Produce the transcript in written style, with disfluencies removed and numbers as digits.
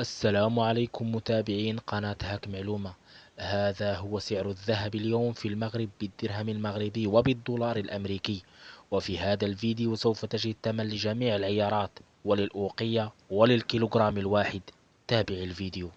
السلام عليكم متابعين قناة هاك معلومة. هذا هو سعر الذهب اليوم في المغرب بالدرهم المغربي وبالدولار الأمريكي. وفي هذا الفيديو سوف تجد ثمن لجميع العيارات وللأوقية وللكيلوغرام الواحد. تابع الفيديو.